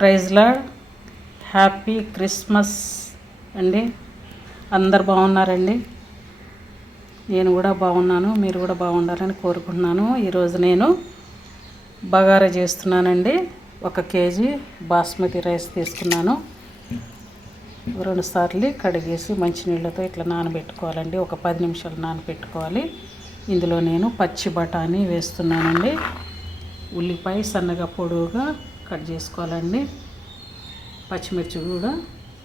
ప్రైజ్లా happy Christmas అండి. అందరు బాగున్నారండి? నేను కూడా బాగున్నాను మీరు కూడా బాగుండాలని కోరుకుంటున్నాను. ఈరోజు నేను బగారా చేస్తున్నానండి. ఒక కేజీ బాస్మతి రైస్ తీసుకున్నాను. రెండు సార్లు కడిగేసి మంచినీళ్ళతో ఇట్లా నానబెట్టుకోవాలండి. ఒక పది నిమిషాలు నానబెట్టుకోవాలి. ఇందులో నేను పచ్చి బఠానీ వేస్తున్నానండి. ఉల్లిపాయ సన్నగా పొడవుగా కట్ చేసుకోవాలండి. పచ్చిమిర్చి కూడా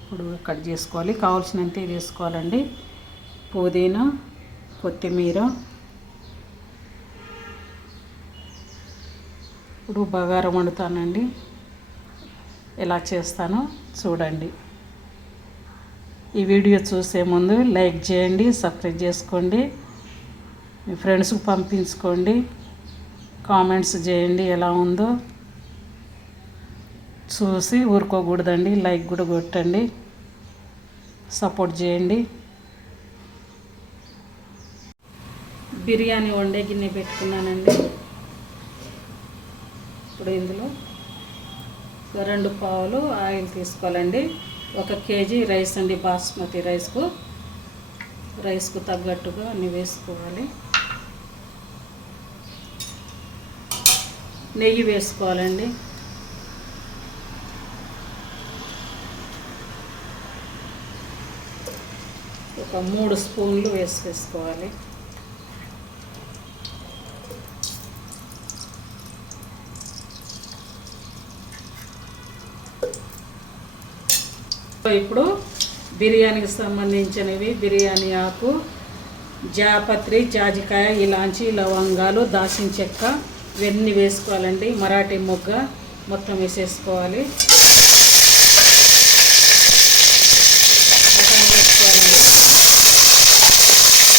ఇప్పుడు కట్ చేసుకోవాలి. కావాల్సినంత వేసుకోవాలండి. పుదీనా కొత్తిమీర. ఇప్పుడు బగారం వండుతానండి. ఎలా చేస్తానో చూడండి. ఈ వీడియో చూసే ముందు లైక్ చేయండి సబ్స్క్రైబ్ చేసుకోండి. మీ ఫ్రెండ్స్కి పంపించుకోండి. కామెంట్స్ చేయండి ఎలా ఉందో. చూసి ఊరుకోకూడదండి లైక్ కూడా కొట్టండి సపోర్ట్ చేయండి. బిర్యానీ వండే గిన్నె పెట్టుకున్నానండి. ఇప్పుడు ఇందులో రెండు పావులు ఆయిల్ తీసుకోవాలండి. ఒక కేజీ రైస్ అండి బాస్మతి రైస్కు. రైస్కు తగ్గట్టుగా అన్నీ వేసుకోవాలి. నెయ్యి వేసుకోవాలండి. ఒక మూడు స్పూన్లు వేసేసుకోవాలి. ఇప్పుడు బిర్యానీకి సంబంధించినవి బిర్యానీ ఆకు జాపత్రి జాజికాయ ఇలాంచి లవంగాలు దాల్చిన చెక్క ఇవన్నీ వేసుకోవాలండి. మరాఠీ మొగ్గ మొత్తం వేసేసుకోవాలి బఠానీ వేసుకోవాలండి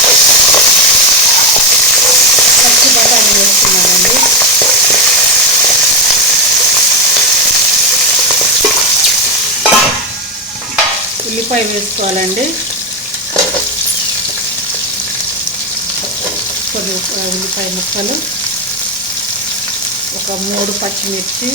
పచ్చి బఠానీ వేస్తున్నానండి ఉల్లిపాయ వేసుకోవాలండి. కొన్ని ఉల్లిపాయ ముక్కలు. ఒక మూడు పచ్చిమిర్చి.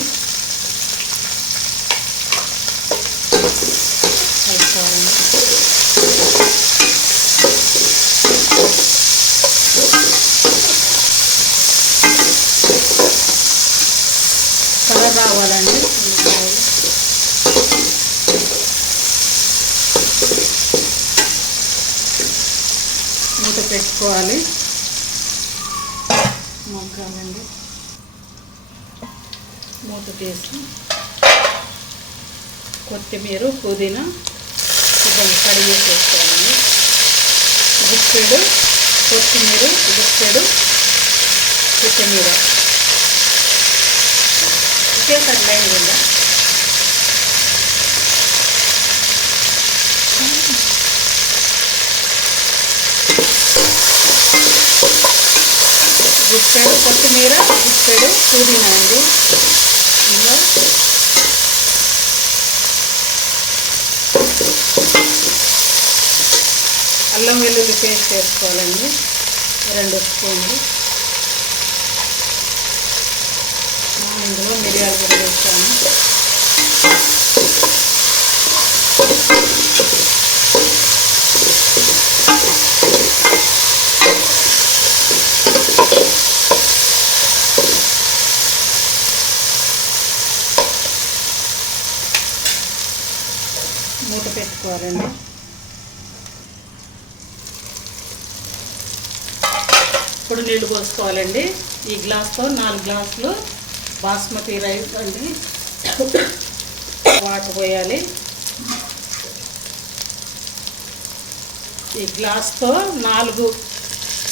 మూత పెట్టుకోవాలి. మొగ్గాలండి. మూత తీసి కొత్తిమీర పుదీనా ఇబ్బంది కడిగి చేసుకోవాలండి గుప్పెడు కొత్తిమీర గుప్పెడు కొత్తిమీర. ఒకేసారి లైన్ ఉందా గుప్పెడు కొత్తిమీర గుప్పెడు పుదీనా అండి ఇందులో అల్లం వెల్లుల్లి పేస్ట్ వేసుకోవాలండి. రెండు స్పూన్లు. ఇందులో మిరియాలు కూడా వేస్తాను మూత పెట్టుకోవాలండి. ఇప్పుడు నీళ్ళు పోసుకోవాలండి. ఈ గ్లాస్తో నాలుగు గ్లాసులు బాస్మతి రైస్ అండి. వాటర్ పోయాలి. ఈ గ్లాస్తో నాలుగు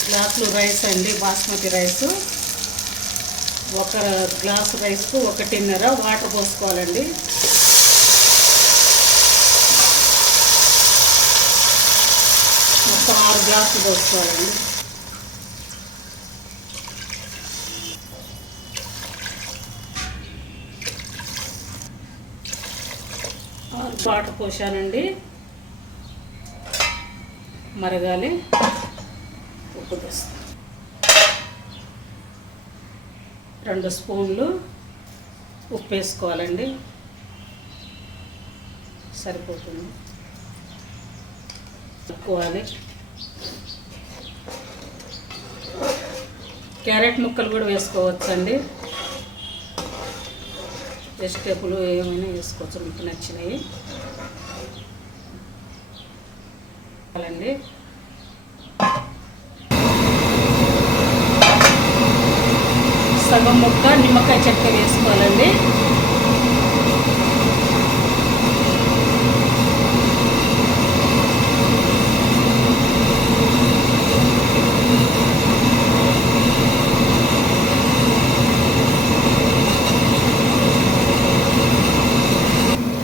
గ్లాసులు రైస్ అండి బాస్మతి రైస్. ఒక గ్లాసు రైస్కు ఒకటిన్నర వాటర్ పోసుకోవాలండి. మొత్తం ఆరు గ్లాసులు పోసుకోవాలండి. ఆరు వాటర్ పోసానండి. మరగాలి. ఉప్పు వేస్తాం రెండు స్పూన్లు ఉప్పు వేసుకోవాలండి. సరిపోతుంది. కలుపుకోవాలి క్యారెట్ ముక్కలు కూడా వేసుకోవచ్చండి. వెజిటేబుల్ ఏమైనా వేసుకోవచ్చు మీకు నచ్చినవి. అండి సగం ముక్క నిమ్మకాయ చెక్క వేసుకోవాలండి.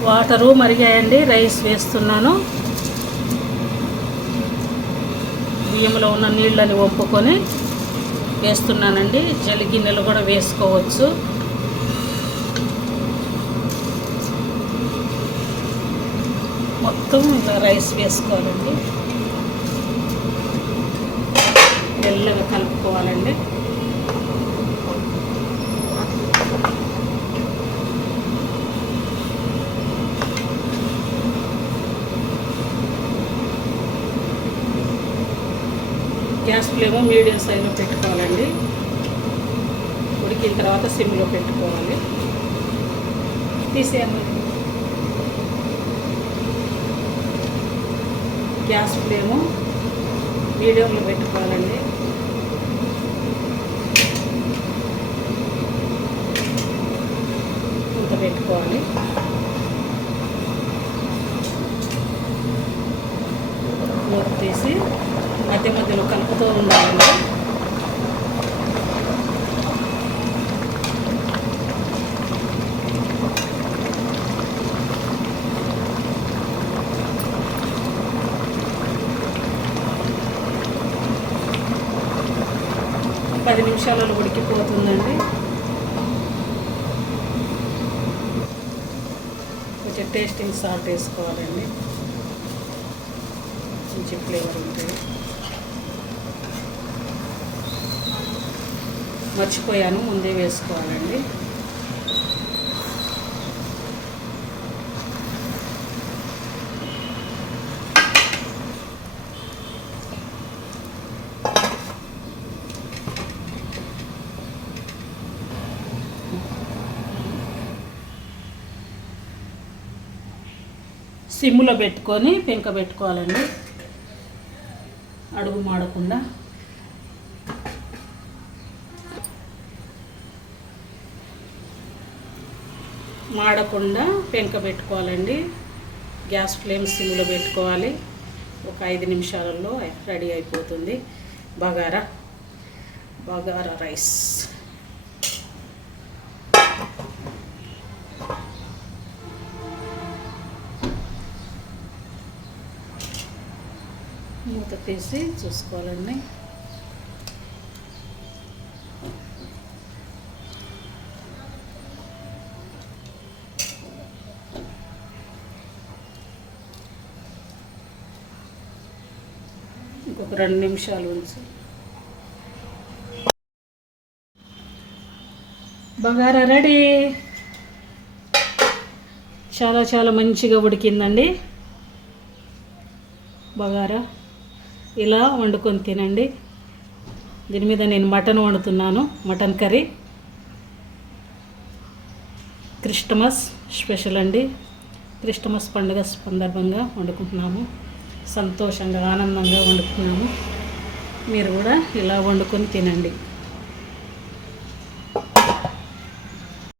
వాటరు మరిగాయండి రైస్ వేస్తున్నాను. బియ్యంలో ఉన్న నీళ్ళని ఒప్పుకొని వేస్తున్నానండి. జలి గిన్నెలు కూడా వేసుకోవచ్చు. మొత్తం ఇలా రైస్ వేసుకోవాలండి. మెల్లగా కలుపుకోవాలండి. గ్యాస్ ఫ్లేమ్ మీడియం సైజులో పెట్టుకోవాలండి. ఉడికిన తర్వాత సిమ్లో పెట్టుకోవాలి. తీసేయాలి గ్యాస్ ఫ్లేము మీడియంలో పెట్టుకోవాలండి. ఇంత పెట్టుకోవాలి మూత తీసి మధ్య మధ్యలో కలుపుతూ ఉండాలండి పది నిమిషాలలో ఉడికిపోతుందండి కొంచెం టేస్టింగ్ సాల్ట్ వేసుకోవాలండి. మంచి ఫ్లేవర్ ఉంటుంది. మర్చిపోయాను ముందే వేసుకోవాలండి. సిమ్లో పెట్టుకొని పెంక పెట్టుకోవాలండి. అడుగు మాడకుండా. మాడకుండా పెంక పెట్టుకోవాలండి. గ్యాస్ ఫ్లేమ్ సిమ్లో పెట్టుకోవాలి. ఒక ఐదు నిమిషాలలో రెడీ అయిపోతుంది. బగారా. బగారా రైస్. మూత తీసి చూసుకోవాలండి. ఇంకొక రెండు నిమిషాలు ఉంచి. బగారా రెడీ. చాలా చాలా మంచిగా ఉడికిందండి. బగారా. ఇలా వండుకొని తినండి. దీని మీద నేను mutton వండుతున్నాను. Mutton curry. Christmas special అండి. క్రిస్టమస్ పండుగ సందర్భంగా వండుకుంటున్నాము. సంతోషంగా ఆనందంగా వండుకున్నాము. మీరు కూడా ఇలా వండుకొని తినండి.